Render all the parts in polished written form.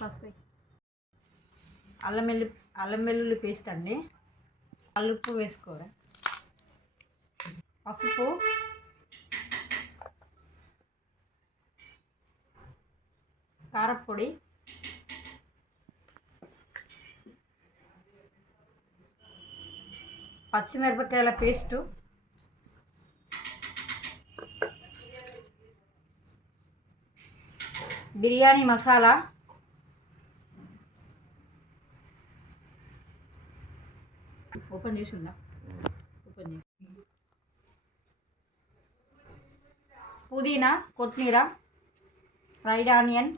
పసుపు, అల్లం వెల్లుల్లి పేస్ట్ అండి, కల్లుప్పు వేసుకోరా, పసుపు, కారపొడి, పచ్చిమిరపకాయల పేస్టు, బిర్యానీ మసాలా, ఓపెన్ చేసి ఉందా, ఓపెన్ చేసి, పుదీనా, కొత్తిమీర, ఫ్రైడ్ ఆనియన్,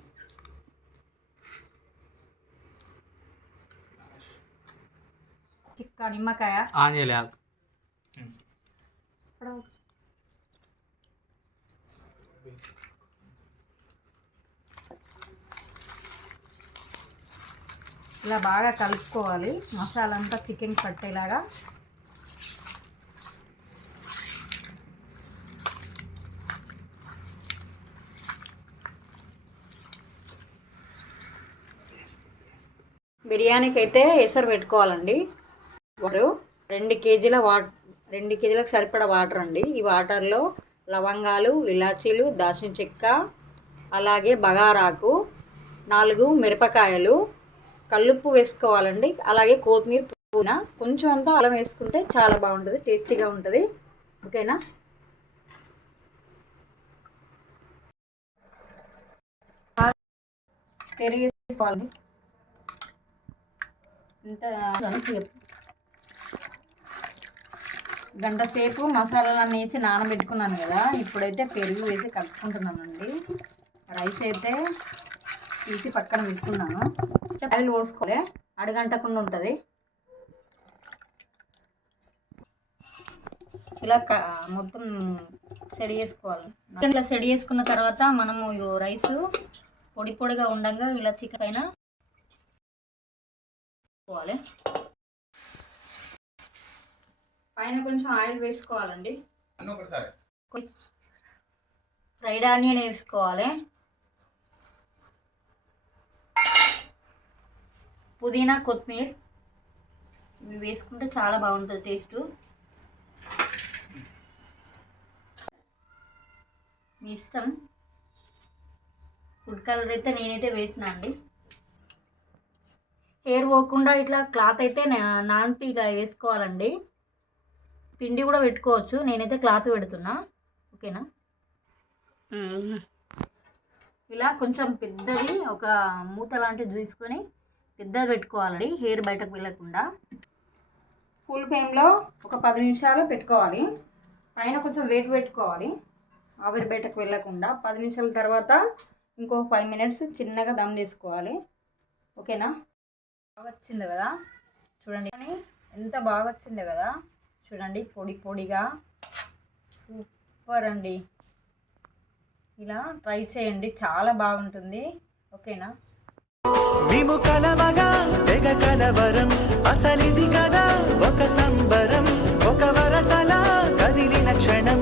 చిక్క నిమ్మకాయ, ఇలా బాగా కలుపుకోవాలి, మసాలా అంతా చికెన్ పట్టేలాగా. బిర్యానీకి అయితే ఎసరు పెట్టుకోవాలండి. 2 కేజీలకు సరిపడా వాటర్ అండి. ఈ వాటర్లో లవంగాలు, ఇలాచీలు, దాల్చిన చెక్క, అలాగే బగారాకు, 4 మిరపకాయలు, కల్లుప్పు వేసుకోవాలండి. అలాగే కొత్తిమీర, పుదీనా, కొంచెం అంతా అల్లం వేసుకుంటే చాలా బాగుంటుంది, టేస్టీగా ఉంటుంది. ఓకేనా? పెరుగు వేసుకోవాలి. ఇంత గంట సేపు మసాలాలన్నీ వేసి నానబెట్టుకున్నాను కదా, ఇప్పుడైతే పెరుగు వేసి కలుపుకుంటున్నానండి. రైస్ అయితే తీసి పక్కన పెట్టుకున్నాను. ఆయిల్ పోసుకోలే, అడగంటకుండా ఉంటుంది. ఇలా మొత్తం సెడి చేసుకోవాలి. ఇలా సెడి చేసుకున్న తర్వాత మనము రైస్ పొడి పొడిగా ఉండగా ఇలా చికెన్ పైన పోవాలి. పైన కొంచెం ఆయిల్ వేసుకోవాలండి. ఫ్రైడ్ ఆనియన్ వేసుకోవాలి, పుదీనా, కొత్తిమీర ఇవి వేసుకుంటే చాలా బాగుంటుంది టేస్ట్. మీ ఇష్టం. ఫుడ్ కలర్ అయితే నేనైతే వేసినా అండి. హెయిర్ పోకుండా ఇట్లా క్లాత్ అయితే నాన్పి ఇలా వేసుకోవాలండి. పిండి కూడా పెట్టుకోవచ్చు, నేనైతే క్లాత్ పెడుతున్నా. ఓకేనా? ఇలా కొంచెం పెద్దది ఒక మూత లాంటిది తీసుకొని పెద్దది పెట్టుకోవాలండి, హెయిర్ బయటకు వెళ్ళకుండా. ఫుల్ ఫ్లేమ్లో ఒక 10 నిమిషాలు పెట్టుకోవాలి. పైన కొంచెం వెయిట్ పెట్టుకోవాలి, ఆవిరి బయటకు వెళ్ళకుండా. 10 నిమిషాల తర్వాత ఇంకో 5 మినిట్స్ చిన్నగా దమ్ చేసుకోవాలి. ఓకేనా? బాగా వచ్చింది కదా చూడండి, ఎంత బాగా వచ్చింది కదా చూడండి, పొడి పొడిగా సూపర్ అండి. ఇలా ట్రై చేయండి, చాలా బాగుంటుంది. ఓకేనా? మేము కలవగా తెగ కలవరం, అసలిది కదా ఒక సంబరం, ఒక వరసలా కదిలిన క్షణం.